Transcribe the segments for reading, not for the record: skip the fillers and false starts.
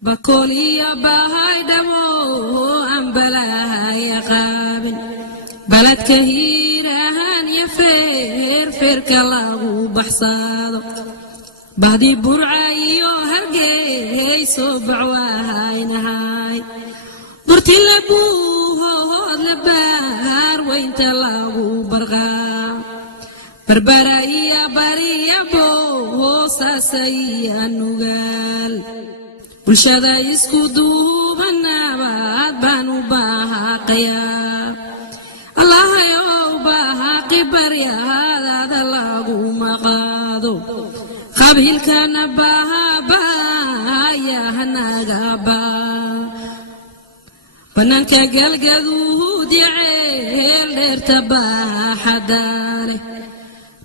بكوليا باهاي دمو أم بلاهاي قابل بلد كهيران يفير فرك الله بحصاد بعدي برعاي هرقي صبع وهاي نهاي برتي لبوه لبار وين تلاو برغام بربراي بري بو ساسي النغال bulshada isku duubanabaad baan u baahaqayaa allahayow baahaqi baryahaadaada lagu maqaado qabiilkana baahaya baa banaanka galgaduud yaceel dheerta baaxadaale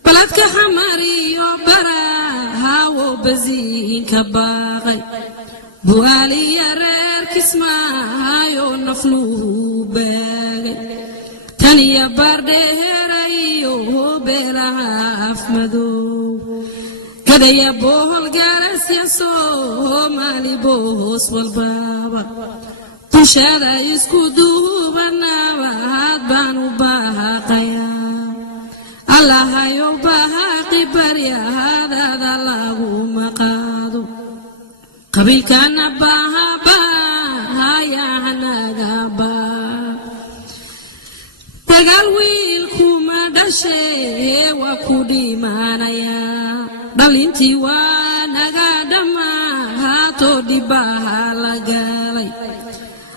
baladka xamariyo baraahawo basiinka baaqay بوالي رير كسمايو نفلو باغي تانيا باردي ريو بيرا أفمدو كده يا بوهل جالس يا سومالي بوهس والبابا تشارا يسكدو بنابات بانو باقيا الله يو باقي بريا هذا الله مقادو قبل كان باها يا هنغابا تقالويل كوما دشي وكودي مانايا دلنتي ونغادما هاتو دي باها لغالي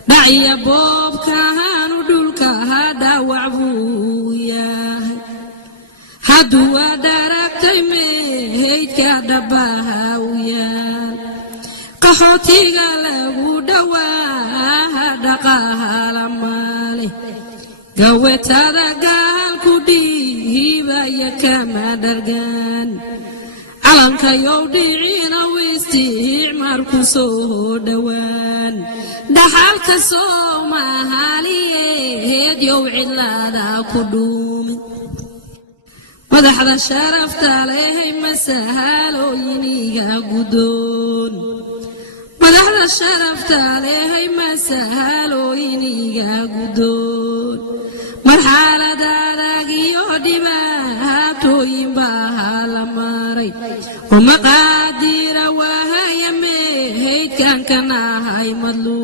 دعي بوب كهانو دولك هادا وعبويا هادوا داركتي ميهيك دباها ويا qaxootiga lagu dhawaa dhaqaha la maale gawetada gaalku dhiibaya kama dhargaan calanka yow dhiciina isticmaalku soo dhawaan dhaxalka Soomaaliyeed yow cilada ku dhuumi madaxda sharafta leh masahaalooyiniga gudoon madaxda sharafta leh masahaalooyiniga gudoon marxalada adag iyo dhibaatooyin baa la maray oo maqaadiira waaya meehaydkan kanahay madluub